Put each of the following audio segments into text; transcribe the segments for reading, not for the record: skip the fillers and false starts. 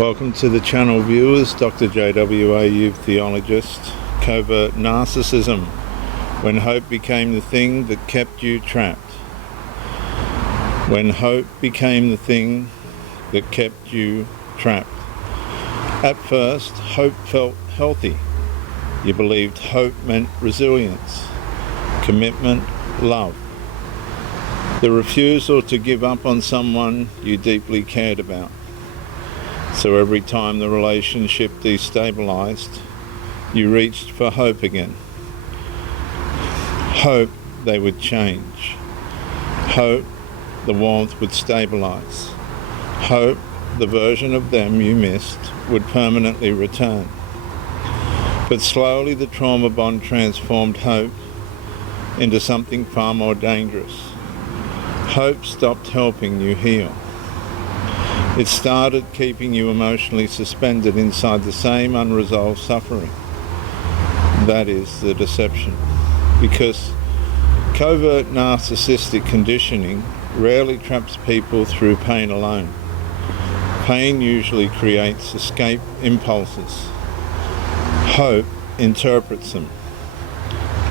Welcome to the channel, viewers. Dr. J.W. Ayoub, Theologist. Covert Narcissism, when hope became the thing that kept you trapped. When hope became the thing that kept you trapped. At first, hope felt healthy. You believed hope meant resilience, commitment, love. The refusal to give up on someone you deeply cared about. So every time the relationship destabilized, you reached for hope again. Hope they would change. Hope the warmth would stabilize. Hope the version of them you missed would permanently return. But slowly the trauma bond transformed hope into something far more dangerous. Hope stopped helping you heal. It started keeping you emotionally suspended inside the same unresolved suffering. That is the deception. Because covert narcissistic conditioning rarely traps people through pain alone. Pain usually creates escape impulses. Hope interprets them.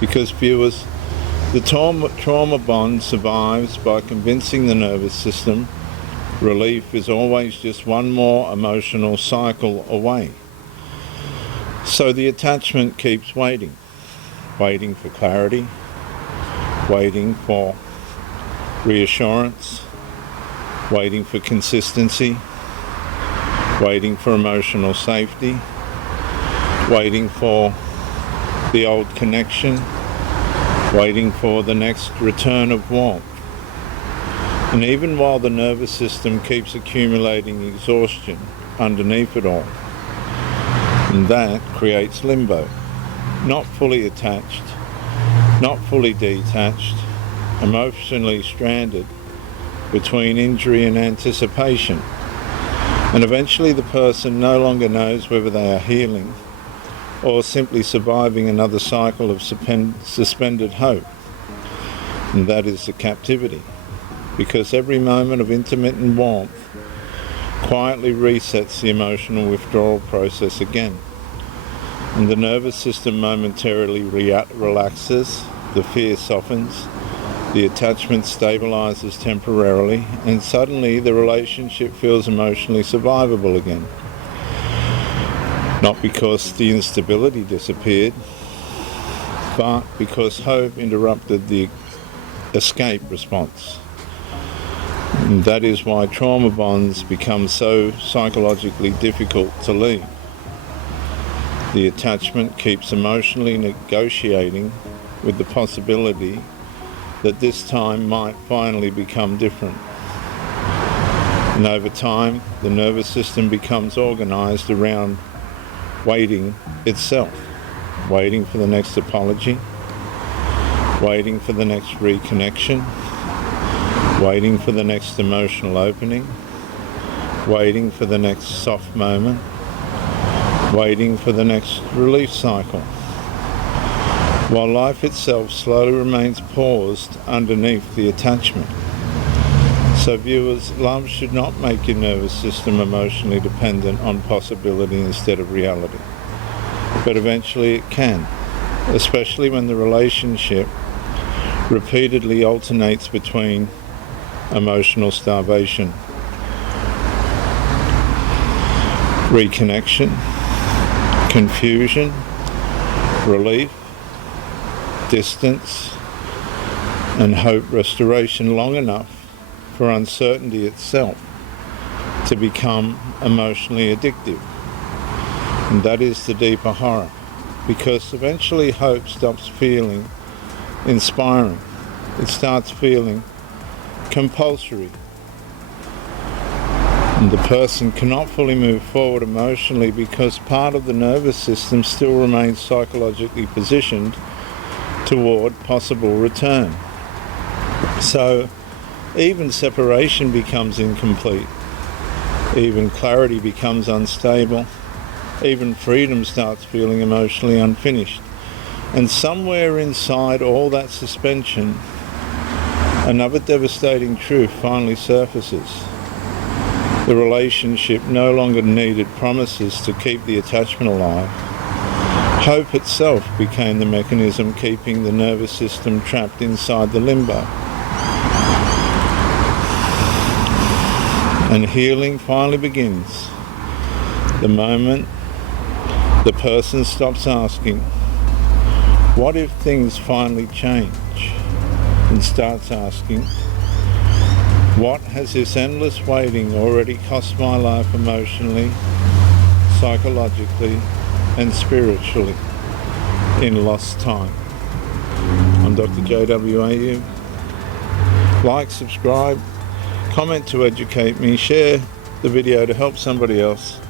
Because, viewers, the trauma bond survives by convincing the nervous system relief is always just one more emotional cycle away. So the attachment keeps waiting for clarity, waiting for reassurance, waiting for consistency, waiting for emotional safety, waiting for the old connection, waiting for the next return of warmth. And even while the nervous system keeps accumulating exhaustion underneath it all, and that creates limbo. Not fully attached, not fully detached, emotionally stranded between injury and anticipation. And eventually the person no longer knows whether they are healing or simply surviving another cycle of suspended hope. And that is the captivity. Because every moment of intermittent warmth quietly resets the emotional withdrawal process again. And the nervous system momentarily relaxes, the fear softens, the attachment stabilizes temporarily, and suddenly the relationship feels emotionally survivable again. Not because the instability disappeared, but because hope interrupted the escape response. And that is why trauma bonds become so psychologically difficult to leave. The attachment keeps emotionally negotiating with the possibility that this time might finally become different. And over time, the nervous system becomes organized around waiting itself, waiting for the next apology, waiting for the next reconnection, waiting for the next emotional opening, waiting for the next soft moment, waiting for the next relief cycle, while life itself slowly remains paused underneath the attachment. So viewers, love should not make your nervous system emotionally dependent on possibility instead of reality. But eventually it can, especially when the relationship repeatedly alternates between emotional starvation, reconnection, confusion, relief, distance, and hope restoration long enough for uncertainty itself to become emotionally addictive. And that is the deeper horror, because eventually hope stops feeling inspiring. It starts feeling compulsory. And the person cannot fully move forward emotionally because part of the nervous system still remains psychologically positioned toward possible return. So even separation becomes incomplete. Even clarity becomes unstable. Even freedom starts feeling emotionally unfinished. And somewhere inside all that suspension, another devastating truth finally surfaces. The relationship no longer needed promises to keep the attachment alive. Hope itself became the mechanism keeping the nervous system trapped inside the limbo. And healing finally begins the moment the person stops asking, what if things finally change? And starts asking, what has this endless waiting already cost my life emotionally, psychologically, and spiritually in lost time? I'm Dr. J.W. Ayoub. Like, subscribe, comment to educate me, share the video to help somebody else,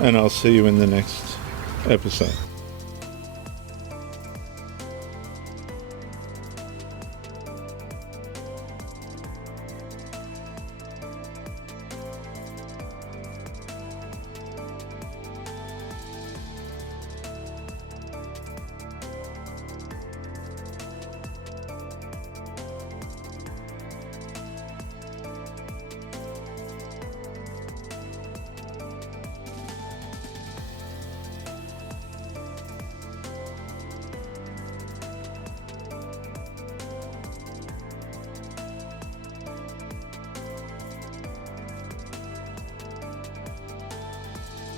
and I'll see you in the next episode.